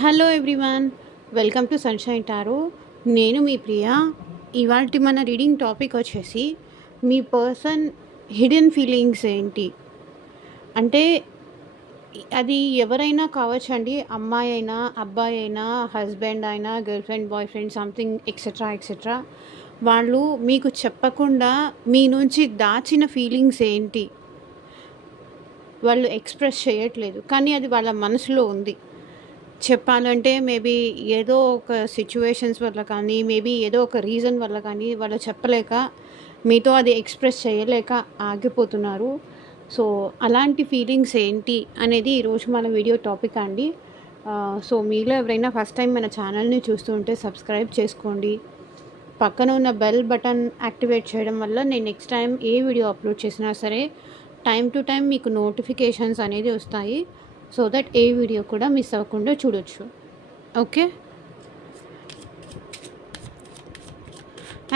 Hello everyone, welcome to sunshine tarot. నేను మీ ప్రియ. ఇవాల్టి మన రీడింగ్ టాపిక్ వచ్చేసి మీ పర్సన్ హిడెన్ ఫీలింగ్స్ ఏంటి అంటే అది ఎవరైనా కావచ్చండి. అమ్మాయి అయినా, అబ్బాయి అయినా, హస్బెండ్ అయినా, girl friend, boy friend, something etcetera etcetera. వాళ్ళు మీకు చెప్పకుండా మీ నుంచి దాచిన ఫీలింగ్స్ ఏంటి, వాళ్ళు ఎక్స్ప్రెస్ చేయట్లేదు కానీ అది వాళ్ళ మనసులో ఉంది. చెప్పాలంటే మేబీ ఏదో ఒక సిచ్యువేషన్స్ వల్ల కానీ, మేబీ ఏదో ఒక రీజన్ వల్ల కానీ వాళ్ళు చెప్పలేక, మీతో అది ఎక్స్‌ప్రెస్ చేయలేక ఆగిపోతున్నారు. సో, అలాంటి ఫీలింగ్స్ ఏంటి అనేది ఈరోజు మన వీడియో టాపిక్ అండి. సో, మీలో ఎవరైనా ఫస్ట్ టైం మన ఛానల్‌ని చూస్తూ ఉంటే సబ్స్క్రైబ్ చేసుకోండి. పక్కన ఉన్న బెల్ బటన్ యాక్టివేట్ చేయడం వల్ల నేను నెక్స్ట్ టైం ఏ వీడియో అప్లోడ్ చేసినా సరే టైమ్ టు టైమ్ మీకు నోటిఫికేషన్స్ అనేది వస్తాయి. సో దట్ ఏ వీడియో కూడా మిస్ అవ్వకుండా చూడొచ్చు. ఓకే.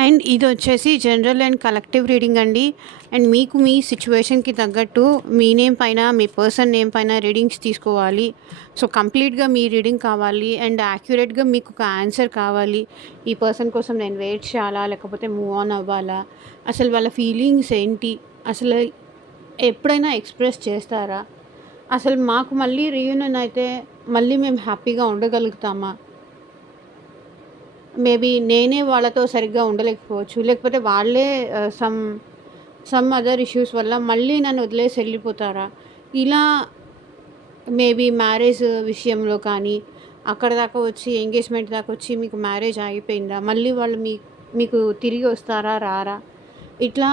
అండ్ ఇది వచ్చేసి జనరల్ అండ్ కలెక్టివ్ రీడింగ్ అండి. అండ్ మీకు మీ సిచ్యువేషన్కి తగ్గట్టు మీ నేమ్ పైన, మీ పర్సన్ నేమ్ పైన రీడింగ్స్ తీసుకోవాలి. సో కంప్లీట్గా మీ రీడింగ్ కావాలి అండ్ యాక్యురేట్గా మీకు ఒక ఆన్సర్ కావాలి. ఈ పర్సన్ కోసం నేను వెయిట్ చేయాలా, లేకపోతే మూవ్ ఆన్ అవ్వాలా, అసలు వాళ్ళ ఫీలింగ్స్ ఏంటి, అసలు ఎప్పుడైనా ఎక్స్ప్రెస్ చేస్తారా, అసలు మాకు మళ్ళీ రీయూనియన్ అయితే మళ్ళీ మేము హ్యాపీగా ఉండగలుగుతామా, మేబీ నేనే వాళ్ళతో సరిగ్గా ఉండలేకపోవచ్చు, లేకపోతే వాళ్ళే సమ్ అదర్ ఇష్యూస్ వల్ల మళ్ళీ నన్ను వదిలేసి వెళ్ళిపోతారా. ఇలా మేబీ మ్యారేజ్ విషయంలో కానీ, అక్కడ దాకా వచ్చి ఎంగేజ్మెంట్ దాకా వచ్చి మీకు మ్యారేజ్ ఆగిపోయిందా, మళ్ళీ వాళ్ళు మీకు తిరిగి వస్తారా, రారా. ఇట్లా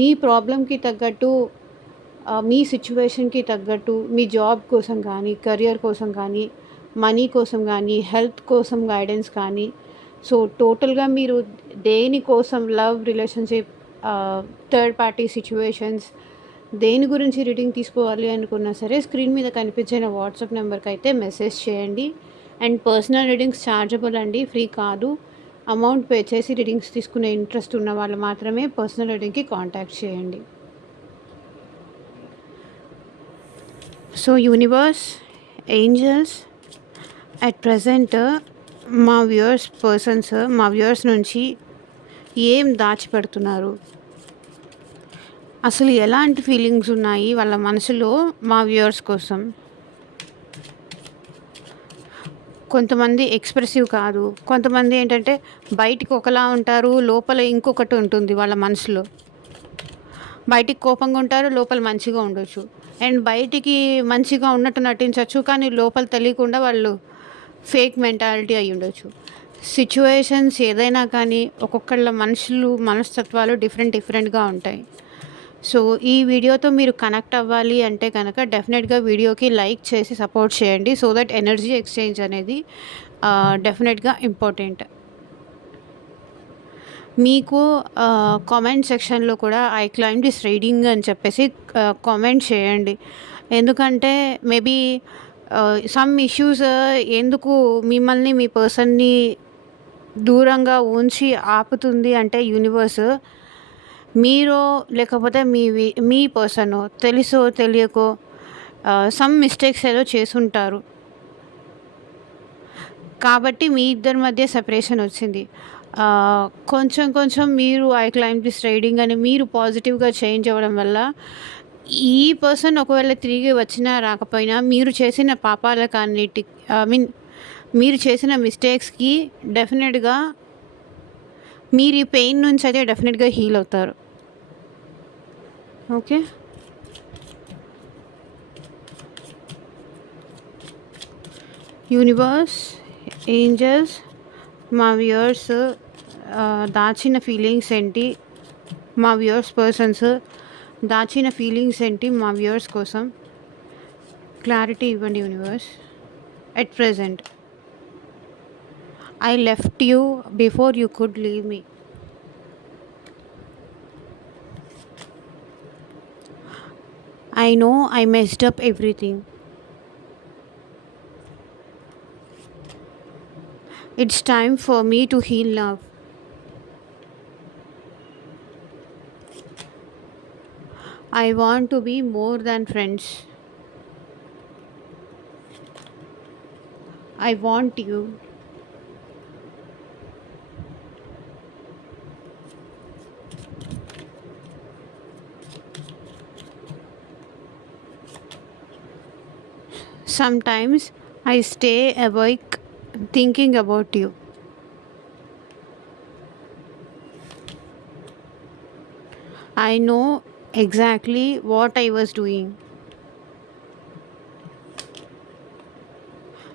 మీ ప్రాబ్లంకి తగ్గట్టు, మీ సిచ్యువేషన్కి తగ్గట్టు, మీ జాబ్ కోసం కానీ, కెరియర్ కోసం కానీ, మనీ కోసం కానీ, హెల్త్ కోసం గైడెన్స్ కానీ, సో టోటల్గా మీరు దేనికోసం, love, relationship, third party situations, దేని గురించి రీడింగ్ తీసుకోవాలి అనుకున్నా సరే స్క్రీన్ మీద కనిపించిన వాట్సాప్ నెంబర్కి అయితే మెసేజ్ చేయండి. అండ్ పర్సనల్ రీడింగ్స్ ఛార్జబుల్ అండి, ఫ్రీ కాదు. అమౌంట్ పే చేసి రీడింగ్స్ తీసుకునే ఇంట్రెస్ట్ ఉన్న వాళ్ళు మాత్రమే పర్సనల్ రీడింగ్కి కాంటాక్ట్ చేయండి. So universe, angels, at present మా వ్యూవర్స్ నుంచి ఏం దాచిపెడుతున్నారు, అసలు ఎలాంటి ఫీలింగ్స్ ఉన్నాయి వాళ్ళ మనసులో మా వ్యూవర్స్ కోసం. కొంతమంది ఎక్స్ప్రెసివ్ కాదు, కొంతమంది ఏంటంటే బయటికి ఒకలా ఉంటారు, లోపల ఇంకొకటి ఉంటుంది వాళ్ళ మనసులో. బయటికి కోపంగా ఉంటారు, లోపల మంచిగా ఉండొచ్చు. అండ్ బయటికి మంచిగా ఉన్నట్టు నటించవచ్చు, కానీ లోపల తెలియకుండా వాళ్ళు ఫేక్ మెంటాలిటీ అయి ఉండొచ్చు. సిచ్యువేషన్స్ ఏదైనా కానీ ఒక్కొక్కళ్ళ మనస్తత్వాలు డిఫరెంట్గా ఉంటాయి. సో ఈ వీడియోతో మీరు కనెక్ట్ అవ్వాలి అంటే కనుక డెఫినెట్గా వీడియోకి లైక్ చేసి సపోర్ట్ చేయండి. సో దట్ ఎనర్జీ ఎక్స్చేంజ్ అనేది డెఫినెట్గా ఇంపార్టెంట్. మీకు కామెంట్ సెక్షన్లో కూడా ఐ క్లైమ్ దిస్ రీడింగ్ అని చెప్పేసి కామెంట్ చేయండి. ఎందుకంటే మేబీ సమ్ ఇష్యూస్ ఎందుకు మిమ్మల్ని, మీ పర్సన్ని దూరంగా ఉంచి ఆపుతుంది అంటే యూనివర్స్, మీరో లేకపోతే మీ పర్సనో తెలుసో తెలియకో సమ్ మిస్టేక్స్ ఏదో చేసుంటారు కాబట్టి మీ ఇద్దరి మధ్య సెపరేషన్ వచ్చింది. కొంచెం కొంచెం మీరు ఐ క్లైమ్ దిస్ రీడింగ్ అని మీరు పాజిటివ్గా చేంజ్ అవ్వడం వల్ల ఈ పర్సన్ ఒకవేళ తిరిగి వచ్చినా రాకపోయినా మీరు చేసిన పాపాలకు అన్నిటి, ఐ మీన్ మీరు చేసిన మిస్టేక్స్కి డెఫినెట్గా మీరు ఈ పెయిన్ నుంచి అయితే డెఫినెట్గా హీల్ అవుతారు. ఓకే. యూనివర్స్, ఏంజల్స్, మా వ్యూవర్స్ దాచిన ఫీలింగ్స్ ఏంటి, మా వ్యూవర్స్ పర్సన్స్ దాచిన ఫీలింగ్స్ ఏంటి మా వ్యూవర్స్ కోసం క్లారిటీ ఇవ్వండి universe. At present I left you before you could leave me. I know I messed up everything. It's time for me to heal love. I want to be more than friends. I want you. Sometimes I stay awake thinking about you. I know exactly what I was doing.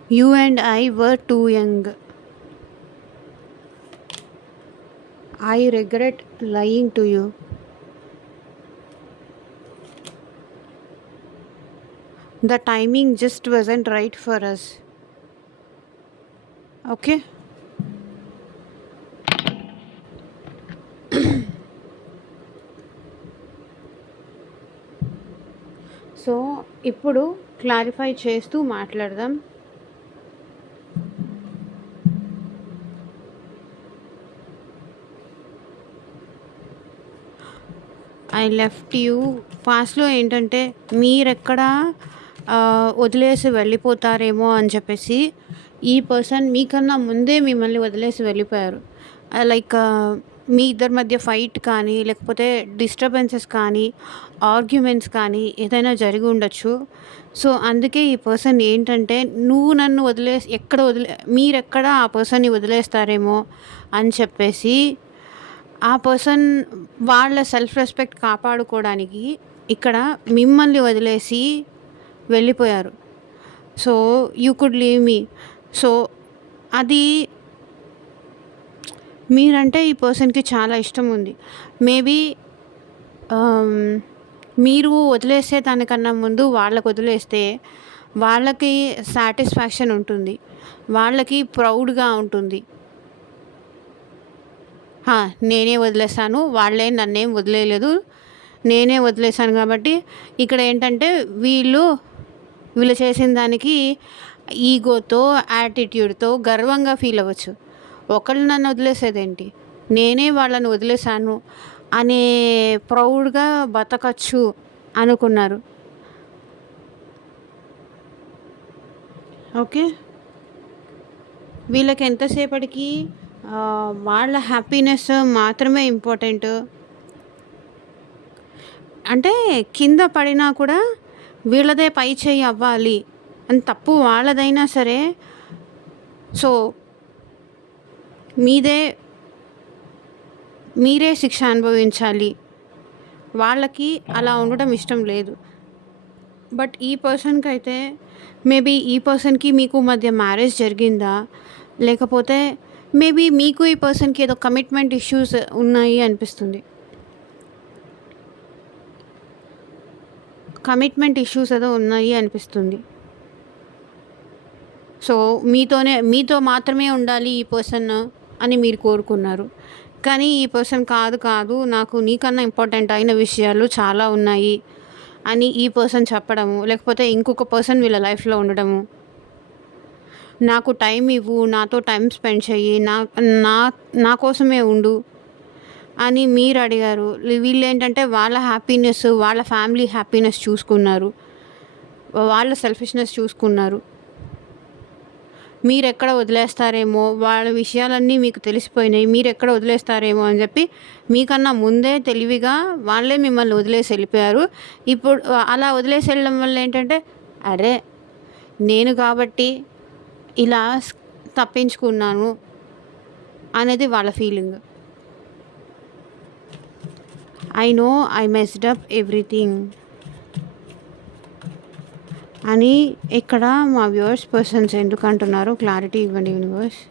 You and I were too young. I regret lying to you. The timing just wasn't right for us. Okay? So ఇప్పుడు clarify చేస్తూ మాట్లాడదాం. I left you పాస్ట్లో ఏంటంటే మీరెక్కడ వదిలేసి వెళ్ళిపోతారేమో అని చెప్పేసి ఈ పర్సన్ మీకన్నా ముందే మిమ్మల్ని వదిలేసి వెళ్ళిపోయారు. లైక్ మీ ఇద్దరి మధ్య ఫైట్ కానీ లేకపోతే డిస్టర్బెన్సెస్ కానీ ఆర్గ్యుమెంట్స్ కానీ ఏదైనా జరిగి ఉండొచ్చు. సో అందుకే ఈ పర్సన్ ఏంటంటే నువ్వు నన్ను మీరెక్కడ ఆ పర్సన్ని వదిలేస్తారేమో అని చెప్పేసి ఆ పర్సన్ వాళ్ళ సెల్ఫ్ రెస్పెక్ట్ కాపాడుకోవడానికి ఇక్కడ మిమ్మల్ని వదిలేసి వెళ్ళిపోయారు. So you could leave me. So అది మీరంటే ఈ పర్సన్కి చాలా ఇష్టం ఉంది. మేబీ మీరు వదిలేసే దానికన్నా ముందు వాళ్ళకు వదిలేస్తే వాళ్ళకి సాటిస్ఫాక్షన్ ఉంటుంది, వాళ్ళకి ప్రౌడ్గా ఉంటుంది. నేనే వదిలేసాను, వాళ్ళే నన్నేం వదిలేయలేదు, నేనే వదిలేసాను కాబట్టి ఇక్కడ ఏంటంటే వీళ్ళు చేసిన దానికి ఈగోతో యాటిట్యూడ్తో గర్వంగా ఫీల్ అవ్వచ్చు. ఒకళ్ళు నన్ను వదిలేసేదేంటి, నేనే వాళ్ళని వదిలేసాను అనే ప్రౌడ్గా బతకచ్చు అనుకున్నారు. ఓకే, వీళ్ళకి ఎంతసేపటికి వాళ్ళ హ్యాపీనెస్ మాత్రమే ఇంపార్టెంట్. అంటే కింద పడినా కూడా వీళ్ళదే పై చేయి అవ్వాలి అని, తప్పు వాళ్ళదైనా సరే సో మీరే శిక్ష అనుభవించాలి. వాళ్ళకి అలా ఉండడం ఇష్టం లేదు. బట్ ఈ పర్సన్కి అయితే మేబీ ఈ పర్సన్కి మీకు మధ్య మ్యారేజ్ జరిగిందా, లేకపోతే మేబీ మీకు ఈ పర్సన్కి ఏదో కమిట్మెంట్ ఇష్యూస్ ఉన్నాయి అనిపిస్తుంది. సో మీతో మాత్రమే ఉండాలి ఈ పర్సన్ అని మీరు కోరుకున్నారు. కానీ ఈ పర్సన్ కాదు నాకు నీకన్నా ఇంపార్టెంట్ అయిన విషయాలు చాలా ఉన్నాయి అని ఈ పర్సన్ చెప్పడము, లేకపోతే ఇంకొక పర్సన్ వీళ్ళ లైఫ్లో ఉండడము, నాకు టైం ఇవ్వు, నాతో టైం స్పెండ్ చెయ్యి, నా కోసమే ఉండు అని మీరు అడిగారు. వీళ్ళు ఏంటంటే వాళ్ళ హ్యాపీనెస్, వాళ్ళ ఫ్యామిలీ హ్యాపీనెస్ చూసుకున్నారు, వాళ్ళ సెల్ఫిష్నెస్ చూసుకున్నారు. మీరెక్కడ వదిలేస్తారేమో, వాళ్ళ విషయాలన్నీ మీకు తెలిసిపోయినాయి, మీరెక్కడ వదిలేస్తారేమో అని చెప్పి మీకన్నా ముందే తెలివిగా వాళ్ళే మిమ్మల్ని వదిలేసి వెళ్ళిపోయారు. ఇప్పుడు అలా వదిలేసి వెళ్ళడం వల్ల ఏంటంటే అరే నేను కాబట్టి ఇలా తప్పించుకున్నాను అనేది వాళ్ళ feeling. I know I messed up everything అని ఇక్కడ మా వ్యూవర్స్ పర్సన్స్ ఎందుకు అంటున్నారు, క్లారిటీ ఇవ్వండి యూనివర్స్.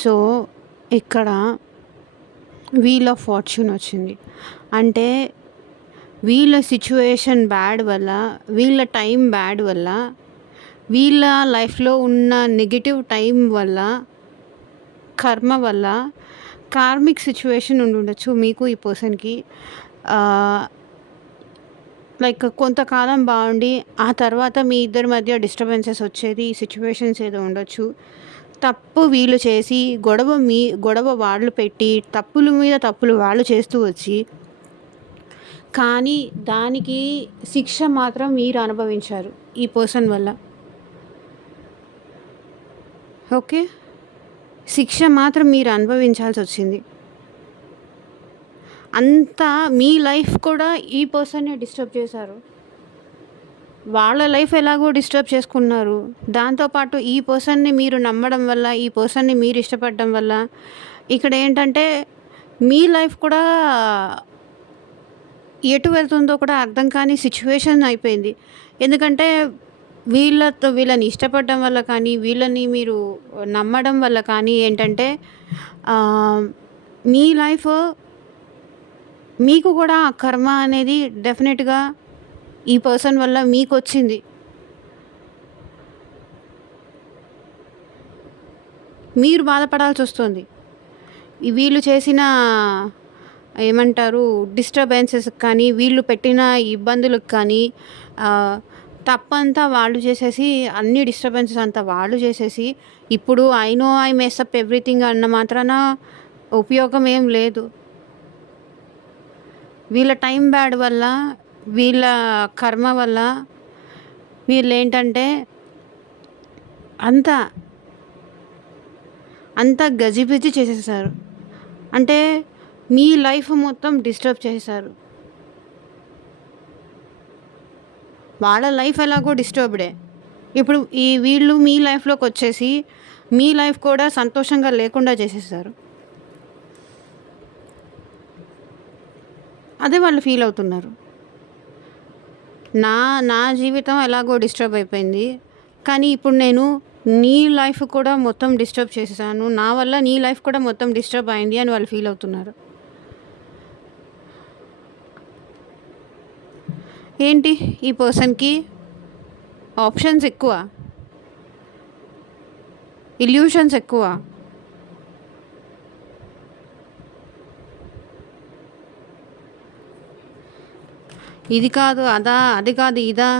సో ఇక్కడ వీల్ ఆఫ్ ఫార్చ్యూన్ వచ్చింది. అంటే వీళ్ళ సిచ్యువేషన్ బ్యాడ్ వల్ల, వీళ్ళ టైం బ్యాడ్ వల్ల, వీళ్ళ లైఫ్లో ఉన్న నెగిటివ్ టైం వల్ల, కర్మ వల్ల కార్మిక్ సిచ్యువేషన్ ఉండొచ్చు మీకు ఈ పర్సన్కి. లైక్ కొంతకాలం బాగుండి ఆ తర్వాత మీ ఇద్దరి మధ్య డిస్టర్బెన్సెస్ వచ్చేది, ఈ సిచ్యువేషన్స్ ఏదో ఉండొచ్చు. తప్పు వీళ్ళు చేసి గొడవ వాళ్ళు పెట్టి తప్పుల మీద తప్పులు వాళ్ళు చేస్తూ వచ్చి కానీ దానికి శిక్ష మాత్రం మీరు అనుభవించారు ఈ పర్సన్ వల్ల. ఓకే. శిక్ష మాత్రం మీరు అనుభవించాల్సొచ్చింది. అంతా మీ లైఫ్ కూడా ఈ పర్సన్నే డిస్టర్బ్ చేశారు. వాళ్ళ లైఫ్ ఎలాగో డిస్టర్బ్ చేసుకున్నారు. దాంతోపాటు ఈ పర్సన్‌ని మీరు నమ్మడం వల్ల, ఈ పర్సన్‌ని మీరు ఇష్టపడడం వల్ల ఇక్కడ ఏంటంటే మీ లైఫ్ కూడా ఎటు వెళ్తుందో కూడా అర్థం కాని సిచ్యువేషన్ అయిపోయింది. ఎందుకంటే వీళ్ళని ఇష్టపడడం వల్ల కానీ, వీళ్ళని మీరు నమ్మడం వల్ల కానీ ఏంటంటే ఆహ్, మీ లైఫ్ మీకు కూడా ఆ కర్మ అనేది డెఫినెట్‌గా ఈ పర్సన్ వల్ల మీకొచ్చింది. మీరు బాధపడాల్సొస్తుంది. వీళ్ళు చేసిన ఏమంటారు డిస్టర్బెన్సెస్‌కి కానీ, వీళ్ళు పెట్టిన ఇబ్బందులకు కానీ తప్పంతా వాళ్ళు చేసేసి, అన్ని డిస్టర్బెన్సెస్ అంతా వాళ్ళు చేసేసి, ఇప్పుడు I know I mess up everything అన్న మాత్రాన ఉపయోగం ఏం లేదు. వీళ్ళ టైం బ్యాడ్ వల్ల, వీళ్ళ కర్మ వల్ల వీళ్ళేంటంటే అంతా అంతా గజిబిజి చేసేసారు. అంటే మీ లైఫ్ మొత్తం డిస్టర్బ్ చేసేసారు. వాళ్ళ లైఫ్ ఎలాగో డిస్టర్బ్డే. ఇప్పుడు వీళ్ళు మీ లైఫ్‌లోకొచ్చేసి మీ లైఫ్ కూడా సంతోషంగా లేకుండా చేసేసారు. అదే వాళ్ళు ఫీల్ అవుతున్నారు. నా జీవితం ఎలాగో డిస్టర్బ్ అయిపోయింది. కానీ ఇప్పుడు నేను నీ లైఫ్ కూడా మొత్తం డిస్టర్బ్ చేసేసాను. నా వల్ల నీ లైఫ్ కూడా మొత్తం డిస్టర్బ్ అయింది అని వాళ్ళు ఫీల్ అవుతున్నారు. ఏంటి ఈ పర్సన్‌కి ఆప్షన్స్ ఎక్కువ, ఇల్యూషన్స్ ఎక్కువ. ఇది కాదు అదా, అది కాదు ఇదా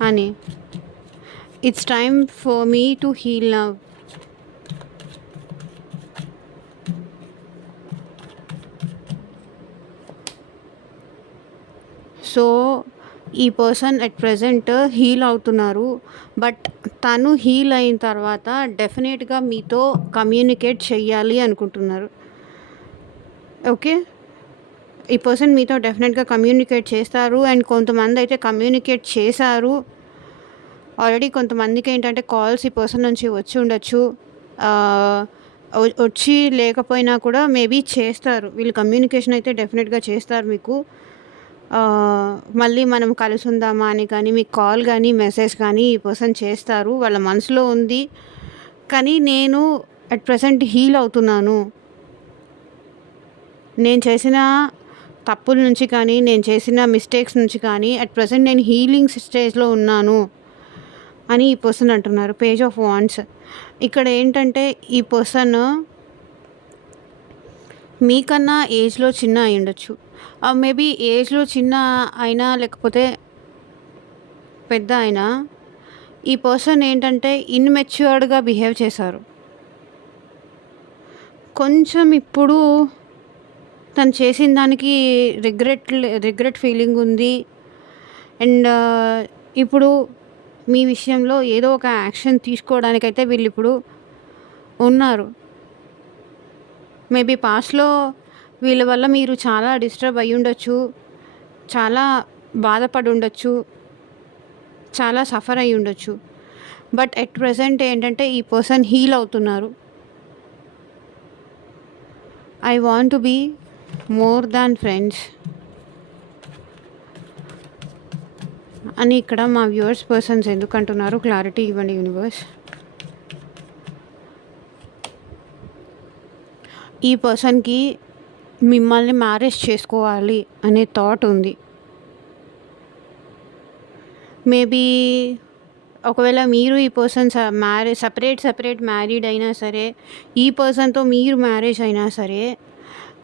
అని. It's time for me to heal now. So ఈ పర్సన్ ఎట్ ప్రెజెంట్ హీల్ అవుతున్నారు. బట్ తను హీల్ అయిన తర్వాత డెఫినెట్‌గా మీతో కమ్యూనికేట్ చెయ్యాలి అనుకుంటున్నారు. ఓకే. ఈ పర్సన్ మీతో డెఫినెట్‌గా కమ్యూనికేట్ చేస్తారు. అండ్ కొంతమంది అయితే కమ్యూనికేట్ చేశారు. ఆల్రెడీ కొంతమందికి ఏంటంటే కాల్స్ ఈ పర్సన్ నుంచి వచ్చి ఉండొచ్చు. వచ్చి లేకపోయినా కూడా మేబీ చేస్తారు. వీళ్ళు కమ్యూనికేషన్ అయితే డెఫినెట్‌గా చేస్తారు మీకు. మళ్ళీ మనం కలుసుందామా అని కానీ, మీకు కాల్ కానీ, మెసేజ్ కానీ ఈ పర్సన్ చేస్తారు. వాళ్ళ మనసులో ఉంది. కానీ నేను అట్ ప్రెజెంట్ హీల్ అవుతున్నాను. నేను చేసిన తప్పుల నుంచి కానీ, నేను చేసిన మిస్టేక్స్ నుంచి కానీ అట్ ప్రెజెంట్ నేను హీలింగ్ స్టేజ్‌లో ఉన్నాను అని ఈ పర్సన్ అంటున్నారు. Page of wands. ఇక్కడ ఏంటంటే ఈ పర్సన్ మీకన్నా ఏజ్‌లో చిన్న అయ్యుండొచ్చు. మేబీ ఏజ్‌లో చిన్న అయినా లేకపోతే పెద్ద అయినా ఈ పర్సన్ ఏంటంటే ఇన్‌మెచ్యూర్డ్‌గా బిహేవ్ చేశారు. కొంచెం ఇప్పుడు తను చేసిన దానికి రిగ్రెట్ ఫీలింగ్ ఉంది. అండ్ ఇప్పుడు మీ విషయంలో ఏదో ఒక యాక్షన్ తీసుకోవడానికైతే వీళ్ళిప్పుడు ఉన్నారు. మేబీ పాస్ట్‌లో వీళ్ళ వల్ల మీరు చాలా డిస్టర్బ్ అయ్యుండొచ్చు. చాలా బాధపడి ఉండొచ్చు. చాలా సఫర్ అయ్యుండొచ్చు. బట్ ఎట్ ప్రెజెంట్ ఏంటంటే ఈ పర్సన్ హీల్ అవుతున్నారు. I want to be more than friends అని ఇక్కడ మా వ్యూవర్స్ పర్సన్స్ ఎందుకు అంటున్నారు క్లారిటీ ఇవ్వండి యూనివర్స్. ఈ పర్సన్‌కి మిమ్మల్ని మ్యారేజ్ చేసుకోవాలి అనే థాట్ ఉంది. మేబీ ఒకవేళ మీరు ఈ పర్సన్ సెపరేట్ మ్యారీడ్ అయినా సరే, ఈ పర్సన్‌తో మీరు మ్యారేజ్ అయినా సరే,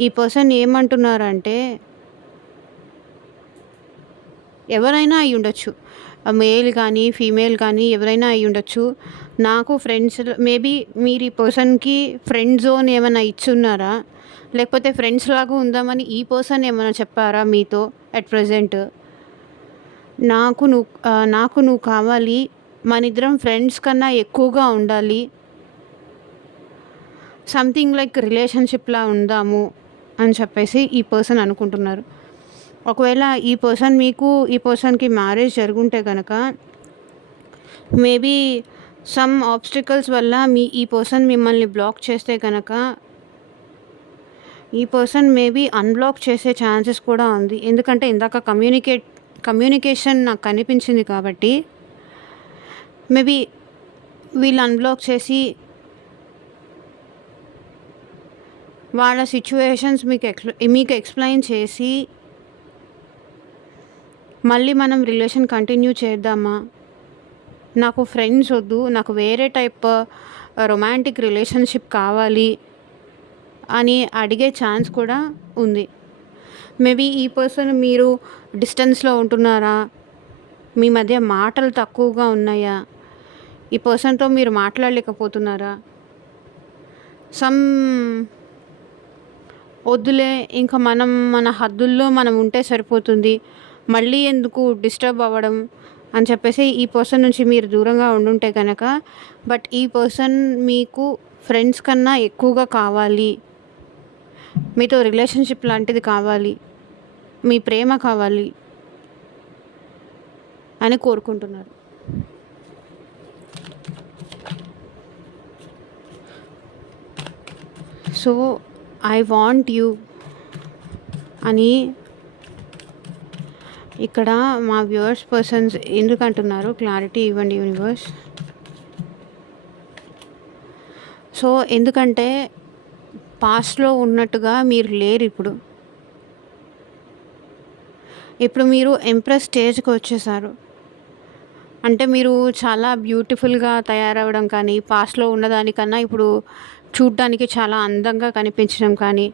ఈ పర్సన్ ఏమంటున్నారంటే ఎవరైనా అయ్యుండొచ్చు. మేల్ కానీ, ఫీమేల్ కానీ ఎవరైనా అయ్యుండొచ్చు. నాకు ఫ్రెండ్స్ మేబీ మీరు ఈ పర్సన్‌కి ఫ్రెండ్ జోన్ ఏమైనా ఇచ్చున్నారా? లేకపోతే ఫ్రెండ్స్ లాగా ఉందామని ఈ పర్సన్ ఏమైనా చెప్పారా మీతో అట్ ప్రెజెంట్? నాకు నువ్వు కావాలి. మనిద్దరం ఫ్రెండ్స్ కన్నా ఎక్కువగా ఉండాలి. సంథింగ్ లైక్ రిలేషన్‌షిప్‌లా ఉందాము అని చెప్పేసి ఈ పర్సన్ అనుకుంటున్నారు. ఒకవేళ ఈ పర్సన్‌కి మ్యారేజ్ జరుగుంటే గనక మేబీ సమ్ ఆబ్స్టికల్స్ వల్ల ఈ పర్సన్ మిమ్మల్ని బ్లాక్ చేస్తే గనక ఈ పర్సన్ మేబీ అన్‌బ్లాక్ చేసే ఛాన్సెస్ కూడా ఉంది. ఎందుకంటే ఇందాక కమ్యూనికేషన్ నాకు కనిపించింది కాబట్టి మేబీ వీళ్ళు అన్‌బ్లాక్ చేసి వాళ్ళ సిట్యుయేషన్స్ మీకు ఎక్స్‌ప్లెయిన్ చేసి మళ్ళీ మనం రిలేషన్ కంటిన్యూ చేద్దామా? నాకు ఫ్రెండ్స్ వద్దు. నాకు వేరే టైప్ రొమాంటిక్ రిలేషన్‌షిప్ కావాలి అని అడిగే ఛాన్స్ కూడా ఉంది. మేబీ ఈ పర్సన్ మీరు డిస్టెన్స్‌లో ఉంటున్నారా? మీ మధ్య మాటలు తక్కువగా ఉన్నాయా? ఈ పర్సన్‌తో మీరు మాట్లాడలేకపోతున్నారా? సమ్ వద్దులే ఇంకా మన హద్దుల్లో మనం ఉంటే సరిపోతుంది. మళ్ళీ ఎందుకు డిస్టర్బ్ అవ్వడం అని చెప్పేసి ఈ పర్సన్ నుంచి మీరు దూరంగా ఉండుంటే గనక బట్ ఈ పర్సన్ మీకు ఫ్రెండ్స్ కన్నా ఎక్కువగా కావాలి. మీతో రిలేషన్‌షిప్ లాంటిది కావాలి. మీ ప్రేమ కావాలి అని కోరుకుంటున్నారు. సో, ఐ వాంట్ యూ అని ఇక్కడ మా వ్యూవర్స్ పర్సన్స్ ఎందుకంటున్నారు క్లారిటీ ఇవ్వండి యూనివర్స్. సో, ఎందుకంటే పాస్ట్‌లో ఉన్నట్టుగా మీరు లేరు ఇప్పుడు. ఇప్పుడు మీరు ఎంప్రెస్ స్టేజ్‌కి వచ్చేసారు. అంటే మీరు చాలా బ్యూటిఫుల్‌గా తయారవ్వడం కానీ, పాస్ట్‌లో ఉన్నదానికన్నా ఇప్పుడు చూడ్డానికి చాలా అందంగా కనిపించడం కానీ,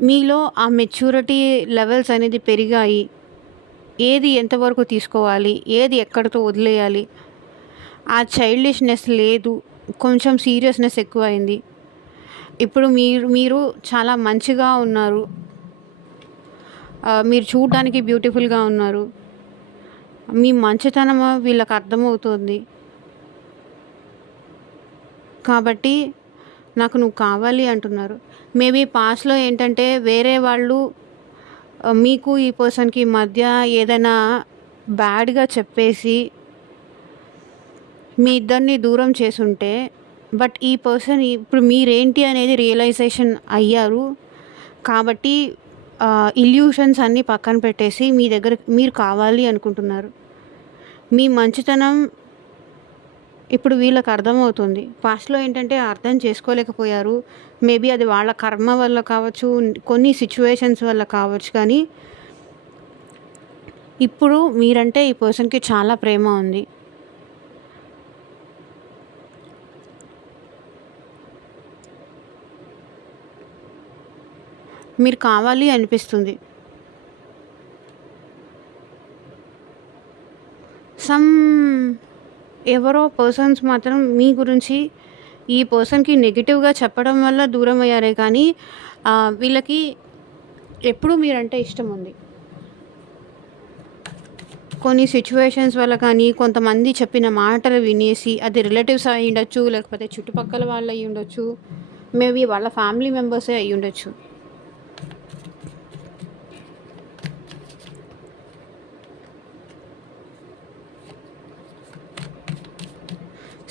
మీలో ఆ మెచ్యూరిటీ లెవెల్స్ అనేది పెరిగాయి. ఏది ఎంతవరకు తీసుకోవాలి, ఏది ఎక్కడితో వదిలేయాలి, ఆ చైల్డిష్‌నెస్ లేదు. కొంచెం సీరియస్‌నెస్ ఎక్కువైంది. ఇప్పుడు మీరు చాలా మంచిగా ఉన్నారు. మీరు చూడ్డానికి బ్యూటిఫుల్‌గా ఉన్నారు. మీ మంచితనం వీళ్ళకి అర్థమవుతుంది. కాబట్టి నాకు నువ్వు కావాలి అంటున్నారు. మేబీ పాస్ట్‌లో ఏంటంటే వేరే వాళ్ళు మీకు ఈ పర్సన్‌కి మధ్య ఏదైనా బ్యాడ్‌గా చెప్పేసి మీ ఇద్దరిని దూరం చేసుంటే బట్ ఈ పర్సన్ ఇప్పుడు మీరేంటి అనేది రియలైజేషన్ అయ్యారు. కాబట్టి ఇల్యూషన్స్ అన్నీ పక్కన పెట్టేసి మీ దగ్గర మీరు కావాలి అనుకుంటున్నారు. మీ మంచితనం ఇప్పుడు వీళ్ళకి అర్థమవుతుంది. పాస్ట్‌లో ఏంటంటే అర్థం చేసుకోలేకపోయారు. మేబీ అది వాళ్ళ కర్మ వల్ల కావచ్చు, కొన్ని సిట్యుయేషన్స్ వల్ల కావచ్చు. కానీ ఇప్పుడు మీరంటే ఈ పర్సన్‌కి చాలా ప్రేమ ఉంది. మీరు కావాలి అనిపిస్తుంది. ఎవరో పర్సన్స్ మాత్రం మీ గురించి ఈ పర్సన్‌కి నెగెటివ్‌గా చెప్పడం వల్ల దూరం అయ్యారే కానీ వీళ్ళకి ఎప్పుడూ మీరంటే ఇష్టం ఉంది. కొన్ని సిట్యుయేషన్స్ వల్ల కానీ, కొంతమంది చెప్పిన మాటలు వినేసి అది రిలేటివ్స్ అయ్యుండొచ్చు, లేకపోతే చుట్టుపక్కల వాళ్ళు అయ్యుండొచ్చు, మేబీ వాళ్ళ ఫ్యామిలీ మెంబర్సే అయ్యుండొచ్చు.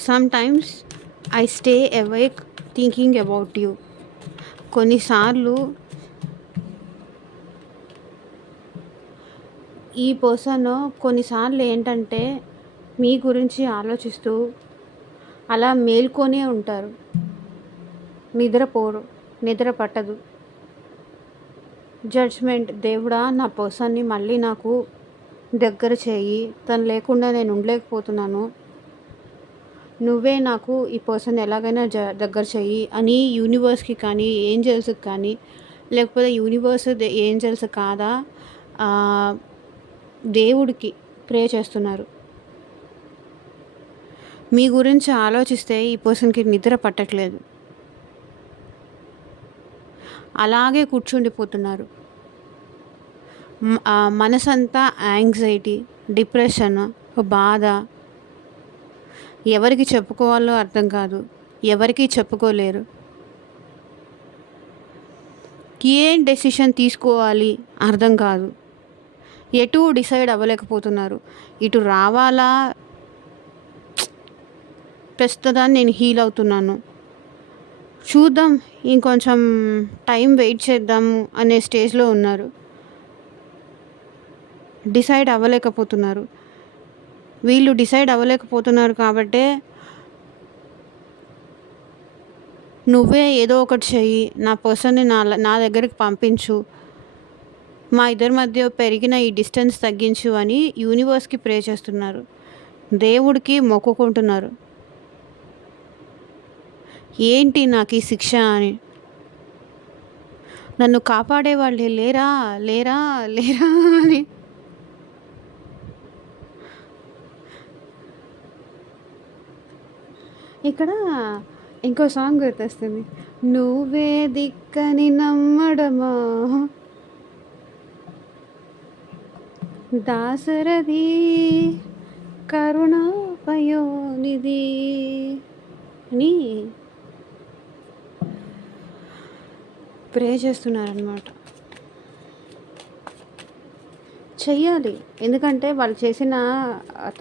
Sometimes I stay awake thinking about you. కొన్నిసార్లు ఈ పర్సన్ కొన్నిసార్లు ఏంటంటే మీ గురించి ఆలోచిస్తూ అలా మేల్కొనే ఉంటారు. నిద్రపోరు, నిద్ర పట్టదు. జడ్జ్‌మెంట్ దేవుడా నా పర్సన్‌ని మళ్ళీ నాకు దగ్గర చేయి. తను లేకుండా నేను ఉండలేకపోతున్నాను. నువ్వే నాకు ఈ పర్సన్ ఎలాగైనా దగ్గర చెయ్యి అని యూనివర్స్‌కి కానీ, ఏంజెల్స్‌కి కానీ, లేకపోతే యూనివర్స్ ఏంజెల్స్ కాదా దేవుడికి ప్రే చేస్తున్నారు. మీ గురించి ఆలోచిస్తే ఈ పర్సన్‌కి నిద్ర పట్టట్లేదు. అలాగే కూర్చుండిపోతున్నారు. మనసంతా యాంగ్జైటీ, డిప్రెషన్, బాధ. ఎవరికి చెప్పుకోవాలో అర్థం కాదు. ఎవరికీ చెప్పుకోలేరు. ఏం డెసిషన్ తీసుకోవాలి అర్థం కాదు. ఎటు డిసైడ్ అవ్వలేకపోతున్నారు. ఇటు రావాలా, ప్రస్తుతాన్ని నేను హీల్ అవుతున్నాను, చూద్దాం ఇంకొంచెం టైం వెయిట్ చేద్దాము అనే స్టేజ్లో ఉన్నారు. డిసైడ్ అవ్వలేకపోతున్నారు. వీళ్ళు డిసైడ్ అవ్వలేకపోతున్నారు కాబట్టే నువ్వే ఏదో ఒకటి చెయ్యి, నా పర్సన్ని నా దగ్గరికి పంపించు, మా ఇద్దరి మధ్య పెరిగిన ఈ డిస్టెన్స్ తగ్గించు అని యూనివర్స్కి ప్రే చేస్తున్నారు. దేవుడికి మొక్కుకుంటున్నారు. ఏంటి నాకు ఈ శిక్ష అని. నన్ను కాపాడే వాళ్ళే లేరా లేరా లేరా అని. ఇక్కడ ఇంకో సాంగ్ గుర్తొస్తుంది. నువ్వే దిక్కని నమ్మడమా దాసరథి కరుణాపయోనిధి అని ప్రే చేస్తున్నారనమాట. చెయ్యాలి. ఎందుకంటే వాళ్ళు చేసిన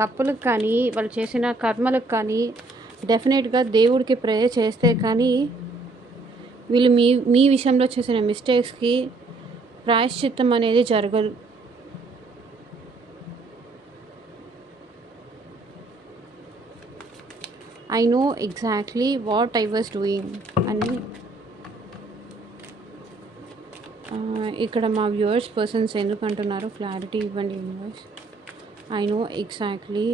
తప్పులకు కానీ, వాళ్ళు చేసిన కర్మలకు కానీ డెఫినెట్గా దేవుడికి ప్రే చేస్తే కానీ వీళ్ళు మీ విషయంలో చేసిన మిస్టేక్స్కి ప్రాయశ్చిత్తం అనేది జరగదు. I know exactly what I was doing అని ఇక్కడ మా వ్యూవర్స్ పర్సన్స్ ఎందుకు అంటున్నారు, క్లారిటీ ఇవ్వండి universe. I know exactly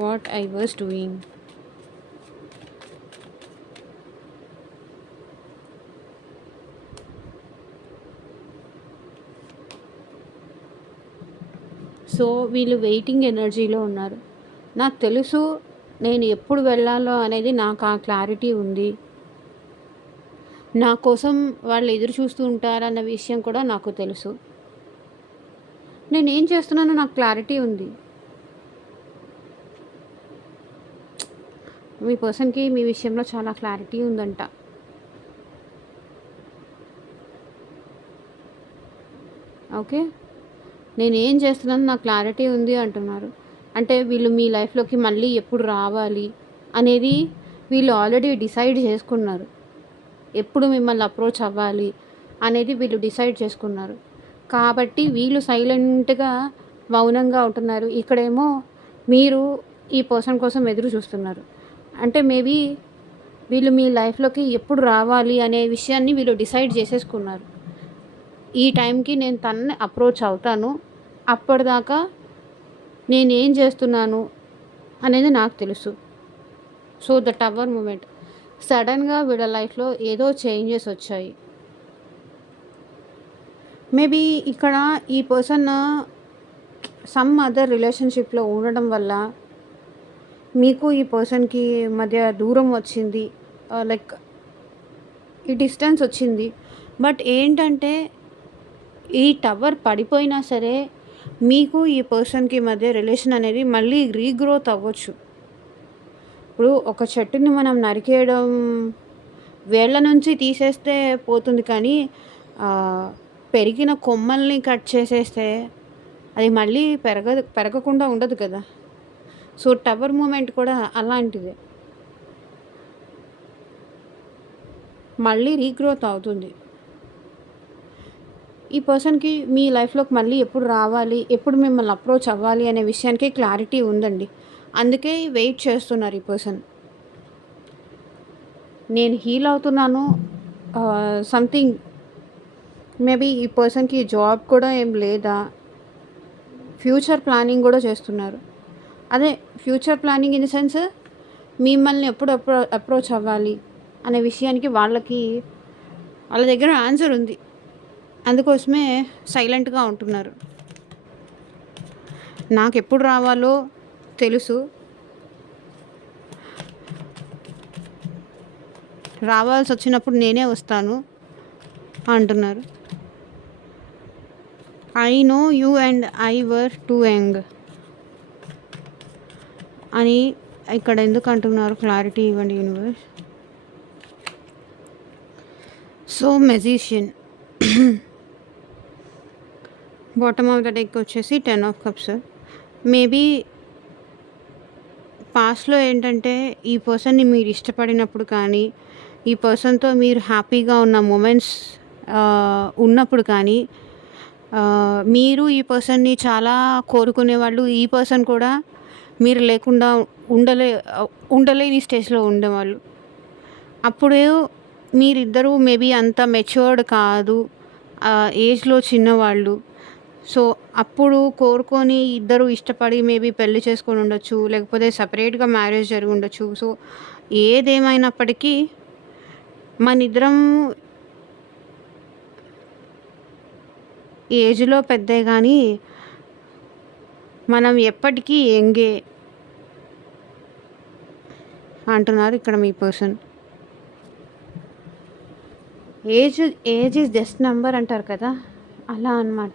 what I was doing. So వీళ్ళు వెయిటింగ్ ఎనర్జీలో ఉన్నారు. నాకు తెలుసు నేను ఎప్పుడు వెళ్ళాలో అనేది నాకు ఆ క్లారిటీ ఉంది. నా కోసం వాళ్ళు ఎదురు చూస్తూ ఉంటారన్న విషయం కూడా నాకు తెలుసు. నేను ఏం చేస్తున్నానో నాకు క్లారిటీ ఉంది. మీ పర్సన్కి మీ విషయంలో చాలా క్లారిటీ ఉందంట. ఓకే, నేను ఏం చేస్తున్నానో నాకు క్లారిటీ ఉంది అంటున్నారు. అంటే వీళ్ళు మీ లైఫ్లోకి మళ్ళీ ఎప్పుడు రావాలి అనేది వీళ్ళు ఆల్రెడీ డిసైడ్ చేసుకున్నారు. ఎప్పుడు మిమ్మల్ని అప్రోచ్ అవ్వాలి అనేది వీళ్ళు డిసైడ్ చేసుకున్నారు. కాబట్టి వీళ్ళు సైలెంట్గా మౌనంగా ఉంటున్నారు. ఇక్కడేమో మీరు ఈ పర్సన్ కోసం ఎదురు చూస్తున్నారు. అంటే మేబీ వీళ్ళు మీ లైఫ్లోకి ఎప్పుడు రావాలి అనే విషయాన్ని వీళ్ళు డిసైడ్ చేసేసుకున్నారు. ఈ టైంకి నేను తనని అప్రోచ్ అవుతాను, అప్పటిదాకా నేనేం చేస్తున్నాను అనేది నాకు తెలుసు. సో ద టవర్ మూమెంట్, సడన్గా వీళ్ళ లైఫ్లో ఏదో చేంజెస్ వచ్చాయి. మేబీ ఇక్కడ ఈ పర్సన్ సమ్ అదర్ రిలేషన్షిప్లో ఉండడం వల్ల మీకు ఈ పర్సన్కి మధ్య దూరం వచ్చింది, లైక్ ఈ డిస్టెన్స్ వచ్చింది. బట్ ఏంటంటే ఈ టవర్ పడిపోయినా సరే మీకు ఈ పర్సన్కి మధ్య రిలేషన్ అనేది మళ్ళీ రీగ్రోత్ అవ్వచ్చు. ఇప్పుడు ఒక చెట్టుని మనం నరికేయడం, వేళ్ళ నుంచి తీసేస్తే పోతుంది, కానీ పెరిగిన కొమ్మల్ని కట్ చేసేస్తే అది మళ్ళీ పెరగకుండా ఉండదు కదా. సో టవర్ మూమెంట్ కూడా అలాంటిదే, మళ్ళీ రీగ్రోత్ అవుతుంది. ఈ పర్సన్కి మీ లైఫ్లోకి మళ్ళీ ఎప్పుడు రావాలి, ఎప్పుడు మిమ్మల్ని అప్రోచ్ అవ్వాలి అనే విషయానికి క్లారిటీ ఉందండి. అందుకే వెయిట్ చేస్తున్నారు ఈ పర్సన్. నేను హీల్ అవుతున్నాను, సంథింగ్ మేబీ ఈ పర్సన్కి జాబ్ కూడా ఏం లేదా, ఫ్యూచర్ ప్లానింగ్ కూడా చేస్తున్నారు. అదే future planning in the sense మిమ్మల్ని ఎప్పుడు అప్రోచ్ అవ్వాలి అనే విషయానికి వాళ్ళ దగ్గర ఆన్సర్ ఉంది. అందుకోసమే సైలెంట్గా ఉంటున్నారు. నాకు ఎప్పుడు రావాలో తెలుసు, రావాల్సి వచ్చినప్పుడు నేనే వస్తాను, అంటున్నారు. I know you and I were two young అని ఇక్కడ ఎందుకు అంటున్నారు? క్లారిటీ ఇవ్వండి universe. So magician bottom of the deck వచ్చేసి 10 ఆఫ్ కప్స్. మేబీ పాస్ట్లో ఏంటంటే ఈ పర్సన్ని మీరు ఇష్టపడినప్పుడు కానీ, ఈ పర్సన్తో మీరు హ్యాపీగా ఉన్న మూమెంట్స్ ఉన్నప్పుడు కానీ, మీరు ఈ పర్సన్ని చాలా కోరుకునేవాళ్ళు. ఈ పర్సన్ కూడా మీరు లేకుండా ఉండలేని స్టేజ్లో ఉండేవాళ్ళు. అప్పుడు మీరిద్దరూ మేబీ అంత మెచ్యూర్డ్ కాదు, ఏజ్లో చిన్నవాళ్ళు. సో అప్పుడు కోరుకొని ఇద్దరు ఇష్టపడి మేబీ పెళ్లి చేసుకొని ఉండొచ్చు, లేకపోతే సపరేట్గా మ్యారేజ్ జరిగి ఉండొచ్చు. సో ఏదేమైనప్పటికీ మనిద్దరం ఏజ్లో పెద్దే కానీ మనం ఎప్పటికీ యంగే అంటున్నారు ఇక్కడ మీ person. Age is just number అంటారు కదా, అలా అన్నమాట.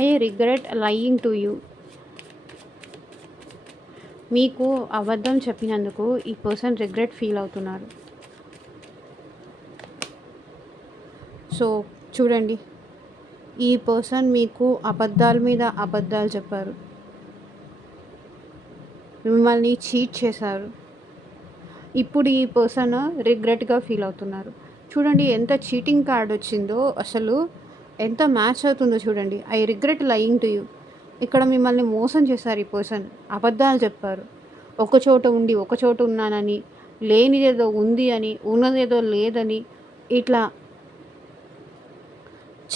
I regret lying to you. మీకు అబద్ధం చెప్పినందుకు ఈ పర్సన్ రిగ్రెట్ ఫీల్ అవుతున్నారు. సో చూడండి, ఈ పర్సన్ మీకు అబద్ధాల మీద అబద్ధాలు చెప్పారు, మిమ్మల్ని చీట్ చేశారు. ఇప్పుడు ఈ పర్సన్ రిగ్రెట్గా ఫీల్ అవుతున్నారు. చూడండి ఎంత చీటింగ్ కార్డ్ వచ్చిందో, అసలు ఎంత మ్యాచ్ అవుతుందో చూడండి. I regret lying to you. ఇక్కడ మిమ్మల్ని మోసం చేశారు ఈ పర్సన్, అబద్ధాలు చెప్పారు. ఒకచోట ఉండి ఒకచోట ఉన్నానని, లేనిదేదో ఉంది అని, ఉన్నదేదో లేదని, ఇట్లా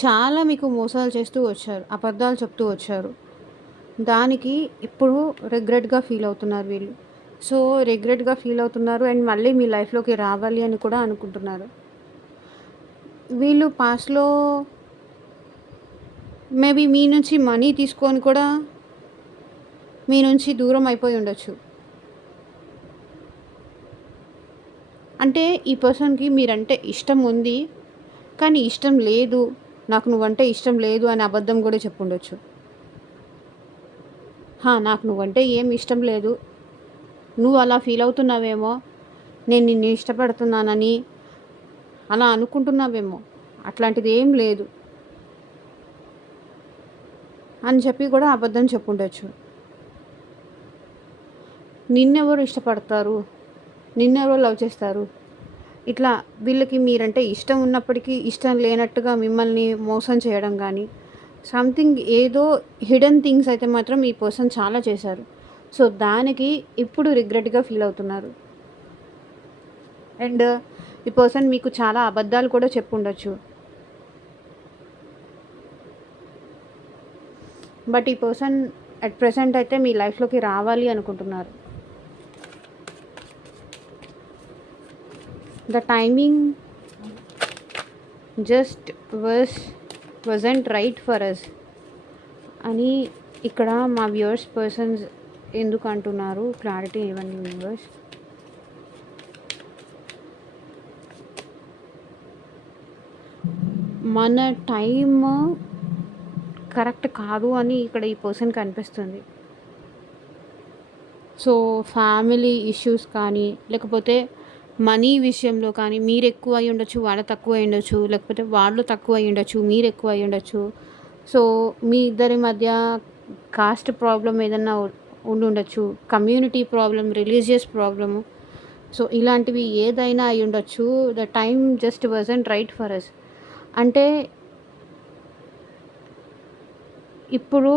చాలా మీకు మోసాలు చేస్తూ వచ్చారు, అబద్ధాలు చెప్తూ వచ్చారు. దానికి ఇప్పుడు రిగ్రెట్గా ఫీల్ అవుతున్నారు వీళ్ళు. సో రిగ్రెట్గా ఫీల్ అవుతున్నారు అండ్ మళ్ళీ మీ లైఫ్లోకి రావాలి అని కూడా అనుకుంటున్నారు. వీళ్ళు పాస్ట్లో మేబీ మీ నుంచి మనీ తీసుకొని కూడా మీ నుంచి దూరం అయిపోయి ఉండొచ్చు. అంటే ఈ పర్సన్కి మీరంటే ఇష్టం ఉంది, కానీ ఇష్టం లేదు, నాకు నువ్వంటే ఇష్టం లేదు అని అబద్ధం కూడా చెప్పుండొచ్చు. నాకు నువ్వంటే ఏం ఇష్టం లేదు, నువ్వు అలా ఫీల్ అవుతున్నావేమో, నేను నిన్ను ఇష్టపడుతున్నానని అలా అనుకుంటున్నావేమో, అట్లాంటిది ఏం లేదు అని చెప్పి కూడా అబద్ధం చెప్పుండొచ్చు. నిన్నెవరు ఇష్టపడతారు, నిన్నెవరు లవ్ చేస్తారు? ఇట్లా వీళ్ళకి మీరంటే ఇష్టం ఉన్నప్పటికీ ఇష్టం లేనట్టుగా మిమ్మల్ని మోసం చేయడం కానీ సంథింగ్ ఏదో హిడెన్ థింగ్స్ అయితే మాత్రం ఈ పర్సన్ చాలా చేశారు. సో దానికి ఇప్పుడు రిగ్రెట్గా ఫీల్ అవుతున్నారు. అండ్ ఈ పర్సన్ మీకు చాలా అబద్ధాలు కూడా చెప్పుండొచ్చు. బట్ ఈ పర్సన్ అట్ ప్రెసెంట్ అయితే మీ లైఫ్లోకి రావాలి అనుకుంటున్నారు. The timing just wasn't right for us అని ఇక్కడ మా వ్యూవర్స్ పర్సన్స్ ఎందుకు అంటున్నారు? క్లారిటీ ఇవ్వండి వ్యూవర్స్. మన టైం కరెక్ట్ కాదు అని ఇక్కడ ఈ పర్సన్కి అనిపిస్తుంది. సో ఫ్యామిలీ ఇష్యూస్ కానీ, లేకపోతే మనీ విషయంలో కానీ మీరు ఎక్కువ అయి ఉండొచ్చు, వాళ్ళు తక్కువ అయి ఉండొచ్చు, లేకపోతే వాళ్ళు తక్కువ అయి ఉండొచ్చు, మీరు ఎక్కువ అయి ఉండొచ్చు. సో మీ ఇద్దరి మధ్య కాస్ట్ ప్రాబ్లం ఏదన్నా ఉండి ఉండొచ్చు, community problem, religious problem. So ఇలాంటివి ఏదైనా అయి ఉండొచ్చు. The time just wasn't right for us అంటే ఇప్పుడు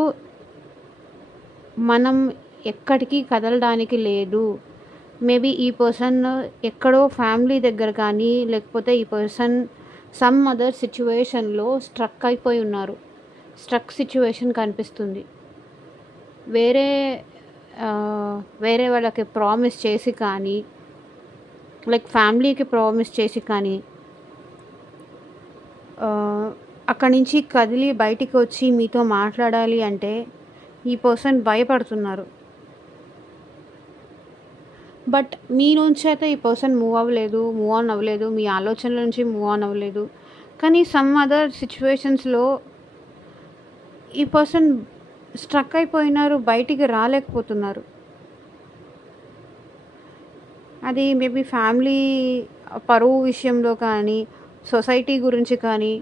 మనం ఎక్కడికి కదలడానికి లేదు. మేబీ ఈ పర్సన్ ఎక్కడో ఫ్యామిలీ దగ్గర కానీ, లేకపోతే ఈ పర్సన్ సమ్ అదర్ సిచ్యువేషన్లో స్ట్రక్ అయిపోయి ఉన్నారు. స్ట్రక్ సిచ్యువేషన్ కనిపిస్తుంది. వేరే వాళ్ళకి ప్రామిస్ చేసి కానీ, లైక్ ఫ్యామిలీకి ప్రామిస్ చేసి కానీ అక్కడి నుంచి కదిలి బయటికి వచ్చి మీతో మాట్లాడాలి అంటే ఈ పర్సన్ భయపడుతున్నారు. బట్ మీ నుంచి అయితే ఈ పర్సన్ మూవ్ ఆన్ అవ్వలేదు. మీ ఆలోచనల నుంచి మూవ్ ఆన్ అవ్వలేదు. కానీ సమ్ అదర్ సిట్యుయేషన్స్‌లో ఈ పర్సన్ స్ట్రక్ అయిపోయినారు. బయటికి రాలేకపోతున్నారు. అది మేబీ ఫ్యామిలీ పరువు విషయంలో కానీ, సొసైటీ గురించి కానీ,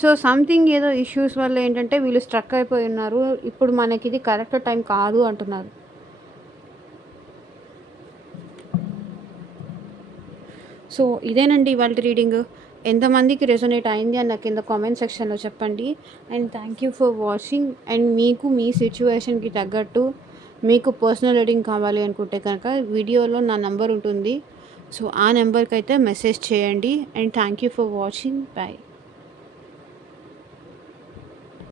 సో సంథింగ్ ఏదో ఇష్యూస్ వల్ల ఏంటంటే వీళ్ళు స్ట్రక్ అయిపోయి ఉన్నారు. ఇప్పుడు మనకిది కరెక్ట్ టైం కాదు అంటున్నారు. సో ఇదేనండి ఇవాల్టి రీడింగ్. ఎంతమందికి రెసొనేట్ అయింది అని నాకు కింద కామెంట్ సెక్షన్‌లో చెప్పండి. And thank you for watching. And మీకు మీ సిట్యుయేషన్‌కి తగ్గట్టు మీకు పర్సనల్ రీడింగ్ కావాలి అనుకుంటే కనుక వీడియోలో నా నంబర్ ఉంటుంది. సో ఆ నంబర్‌కైతే మెసేజ్ చేయండి. And thank you for watching. By.